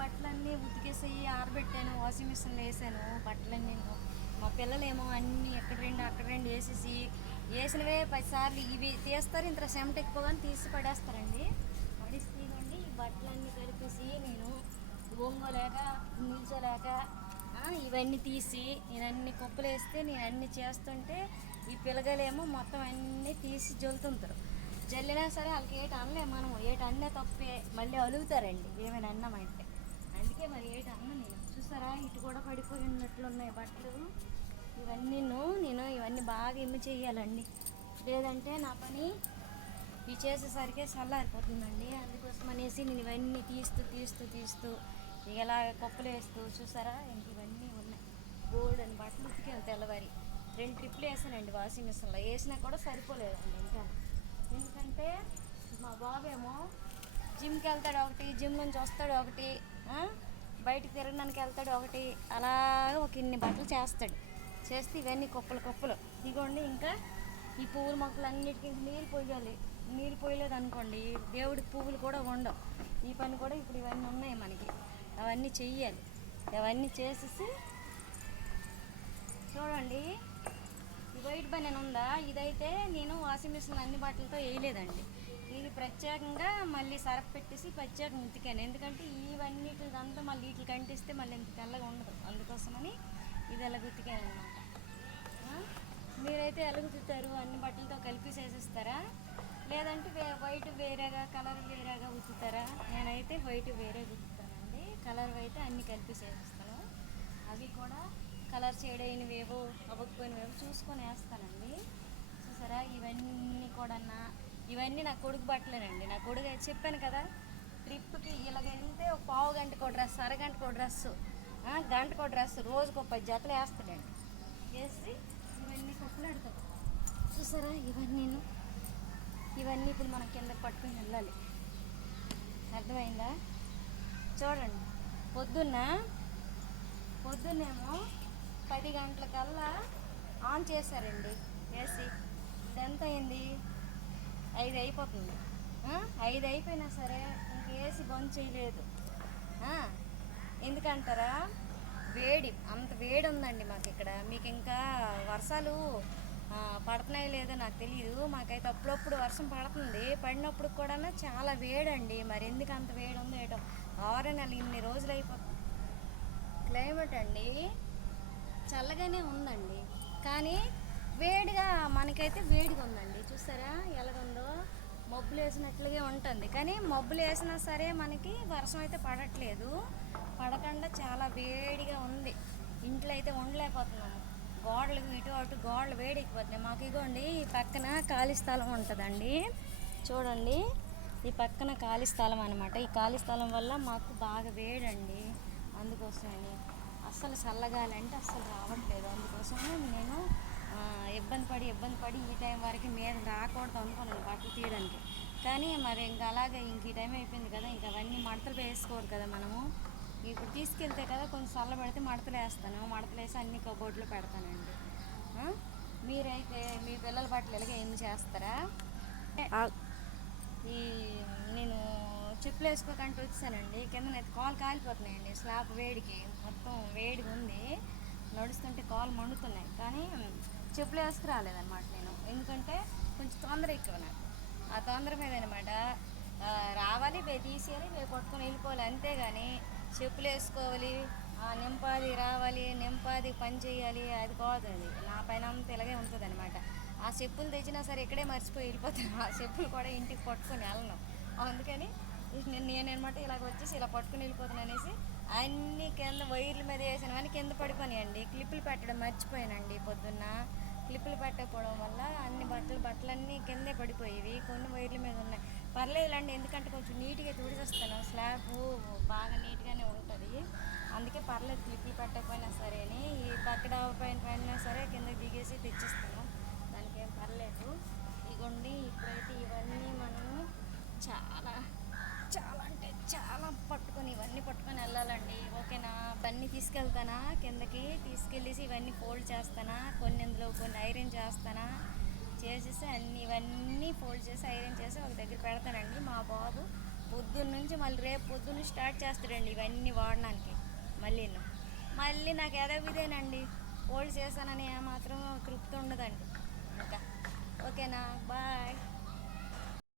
బట్టలన్నీ ఉతికేసి ఆరబెట్టాను వాషింగ్ మిషన్లో వేసాను బట్టలన్నీ మా పిల్లలేమో అన్నీ ఎక్కడ రెండు అక్కడ రెండు వేసేసి వేసినవే పదిసార్లు ఇవి తీస్తారు ఇంత చెమట ఎక్కువగానే తీసి పడేస్తారండి. పడేసి తీయండి ఈ బట్టలన్నీ కలిపేసి నేను ఒంగోలేక నిల్చోలేక ఇవన్నీ తీసి నేను అన్ని కుప్పలు వేస్తే నేను అన్ని చేస్తుంటే ఈ పిల్లగలేమో మొత్తం అన్నీ తీసి జల్లుతుంటారు. జల్లినా సరే వాళ్ళకి ఏటి అనలే మనం ఏటి అన్నే తప్పే మళ్ళీ అలుగుతారండి ఏమైనా అన్నామంటే. అందుకే మరి ఏటి? అన్న నేను చూసారా? ఇటు కూడా పడిపోయి ఉన్నట్లు ఉన్నాయి బట్టలు. ఇవన్నీ నేను ఇవన్నీ బాగా ఇమ్మి చేయాలండి లేదంటే నా పని ఇవి చేసేసరికి చల్లారిపోతుందండి. అందుకోసం అనేసి నేను ఇవన్నీ తీస్తూ తీస్తూ తీస్తూ ఇలా కొప్పలు వేస్తూ చూసారా? ఇంక ఇవన్నీ ఉన్నాయి. గోల్డ్ అని బట్టలు ఉతికాను తెల్లవారి. రెండు ట్రిప్లు వేసానండి వాషింగ్ మిషన్లో వేసినా కూడా సరిపోలేదండి ఇంకా. ఎందుకంటే మా బాబేమో జిమ్కి వెళ్తాడు ఒకటి జిమ్ నుంచి వస్తాడు ఒకటి బయటికి తిరగడానికి వెళ్తాడు ఒకటి అలాగ ఒక ఇన్ని బట్టలు చేస్తాడు. చేస్తే ఇవన్నీ కుప్పలు కుప్పలు. ఇదిగోండి ఇంకా ఈ పువ్వుల మొక్కలన్నిటికీ నీళ్ళు పోయాలి. నీళ్ళు పోయలేదు అనుకోండి దేవుడికి పువ్వులు కూడా ఉండవు. ఈ పని కూడా ఇప్పుడు ఇవన్నీ ఉన్నాయి మనకి. అవన్నీ చెయ్యాలి. అవన్నీ చేసేసి చూడండి. ఈ వైట్ బనెన్ ఉందా? ఇదైతే నేను వాషింగ్ మిషన్ అన్ని బట్టలతో వేయలేదండి. ఇది ప్రత్యేకంగా మళ్ళీ సరఫ్ పెట్టేసి ప్రత్యేకంగా ఉతికాను ఎందుకంటే ఇవన్నిటిదంతా మళ్ళీ వీటికి కంటిస్తే మళ్ళీ ఇంత తెల్లగా ఉండదు. అందుకోసమని ఇది ఎలా ఉతికాను అనమాట మీరైతే ఎలా అన్ని బట్టలతో కలిపి చేసేస్తారా? లేదంటే వే వైట్ వేరేగా కలర్ వేరేగా ఉతుకుతారా నేనైతే వైట్ వేరే ఉతుకుతానండి కలర్ అయితే అన్ని కలిపి చేసేస్తాను. అవి కూడా కలర్ షేడ్ అయినవేవో అవ్వకపోయినవేవో చూసుకొని వేస్తానండి. చూసారా? ఇవన్నీ కూడా ఇవన్నీ నా కొడుకు బట్టలేనండి. నా కొడుకు చెప్పాను కదా ట్రిప్కి ఇలాగ వెళ్తే ఒక పావు గంటకు ఒక డ్రెస్ అరగంటకు ఒక డ్రెస్సు గంటకు ఒక డ్రెస్ రోజుకు ఒక పది జతలు వేస్తాడండి. వేసి ఇవన్నీ కొట్లాడతాం చూసారా? ఇవన్నీ ఇవన్నీ ఇప్పుడు మనం కింద పట్టుకుని వెళ్ళాలి. అర్థమైందా? చూడండి. పొద్దున్న పొద్దున్నేమో పది గంటలకల్లా ఆన్ చేశారండి. ఏసీ ఎంత అయింది? ఐదు అయిపోతుంది. ఐదు అయిపోయినా సరే ఇంకేసి ఏసీ బంద్ చేయలేదు. ఎందుకంటారా? వేడి అంత వేడి ఉందండి మాకు ఇక్కడ మీకు ఇంకా వర్షాలు పడుతున్నాయి పడుతున్నాయో లేదో నాకు తెలియదు మాకైతే అప్పుడప్పుడు వర్షం పడుతుంది. పడినప్పుడు కూడా చాలా వేడండి. మరి ఎందుకు అంత వేడి ఉందో ఏటో. ఆరు నెలలు ఇన్ని రోజులు అయిపోతుంది క్లైమేట్ అండి చల్లగానే ఉందండి. కానీ వేడిగా మనకైతే వేడిగా ఉందండి చూసారా? వేసినట్లుగా ఉంటుంది. కానీ మబ్బులు వేసినా సరే మనకి వర్షం అయితే పడట్లేదు. పడకుండా చాలా వేడిగా ఉంది. ఇంట్లో అయితే ఉండలేకపోతున్నాము గోడలు ఇటు అటు గోడలు వేడెక్కిపోతున్నాయి. మాకు ఇగోండి ఈ పక్కన ఖాళీ స్థలం ఉంటుందండి. చూడండి ఈ పక్కన ఖాళీ స్థలం అనమాట ఈ ఖాళీ స్థలం వల్ల మాకు బాగా వేడండి. అందుకోసమని అస్సలు చల్లగాలి అంటే అస్సలు రావట్లేదు. అందుకోసమే నేను ఇబ్బంది పడి ఇబ్బంది పడి ఈ టైం వరకు మీద రాకూడదు అనుకున్నాను బట్టలు తీయడానికి. కానీ మరి ఇంకా అలాగే ఇంక ఈ టైం అయిపోయింది కదా ఇంకా అవన్నీ మడతలు వేసుకోరు కదా మనము. ఇప్పుడు తీసుకెళ్తే కదా కొంచెం చల్లబడితే మడతలు వేస్తాను. మడతలు వేసి అన్ని కబోర్డ్లో పెడతానండి? మీరైతే మీ పిల్లల బట్టలు ఇలాగే ఏమి చేస్తారా? ఈ నేను చెప్పులు వేసుకోకంటూ వచ్చానండి. కింద అయితే కాలు కాలిపోతున్నాయండి. స్లాబ్ వేడికి. మొత్తం వేడిగా ఉంది. నడుస్తుంటే కాలు మండుతున్నాయి. కానీ చెప్పులు వేసుకురాలేదన్నమాట నేను. ఎందుకంటే కొంచెం తొందర ఎక్కువ నాకు. ఆ తొందర మీద అనమాట రావాలి వే తీసేయాలి మేము కొట్టుకొని వెళ్ళిపోవాలి అంతేగాని చెప్పులు వేసుకోవాలి ఆ నింపాది రావాలి నింపాది పని చేయాలి అది కాదు నా పైన అంతా ఇలాగే ఉంటుంది అనమాట ఆ చెప్పులు తెచ్చినా సరే ఇక్కడే మర్చిపోయి వెళ్ళిపోతాను. ఆ చెప్పులు కూడా ఇంటికి పట్టుకొని వెళ్ళను. అందుకని నేను నేనమాట ఇలాగ వచ్చేసి ఇలా పట్టుకుని వెళ్ళిపోతాను అనేసి అన్ని కింద వైర్ల మీద వేసినవన్నీ కింద పడిపోయాయండి క్లిప్పులు పెట్టడం మర్చిపోయానండి పొద్దున్న. క్లిప్పులు పెట్టకపోవడం వల్ల అన్ని బట్టలు బట్టలన్నీ కిందే పడిపోయేవి కొన్ని వైర్ల మీద ఉన్నాయి. పర్లేదులేండి ఎందుకంటే కొంచెం నీట్గా తుడిచేస్తాను. స్లాబ్ బాగా నీట్గానే ఉంటుంది. అందుకే పర్లేదు క్లిప్పులు పెట్టకపోయినా సరే అని ఈ పక్కడ పైన పైన సరే కిందకి దిగేసి తెచ్చిస్తాను. దానికి ఏం పర్లేదు. ఇగోండి ఇప్పుడైతే ఇవన్నీ మనము చాలా చాలా అంటే చాలా పట్టుకొని ఇవన్నీ పట్టుకొని వెళ్ళాలండి. ఓకేనా? ఇవన్నీ తీసుకెళ్తానా? కిందకి తీసుకెళ్ళేసి ఇవన్నీ ఫోల్డ్ చేస్తానా? కొన్ని ఇందులో కొన్ని చేస్తానా? చేసేసి అన్ని ఇవన్నీ ఫోల్డ్ చేసి ఐరన్ చేసి ఒక దగ్గర పెడతానండి మా బాబు. పొద్దున్న నుంచి మళ్ళీ రేపు పొద్దున్న స్టార్ట్ చేస్తాడండి ఇవన్నీ వాడడానికి మళ్ళీ మళ్ళీ నాకు ఎదవిదేనండి ఫోల్డ్ చేశానని ఏమాత్రం తృప్తి ఉండదండి. ఇంకా. ఓకేనా? బాయ్.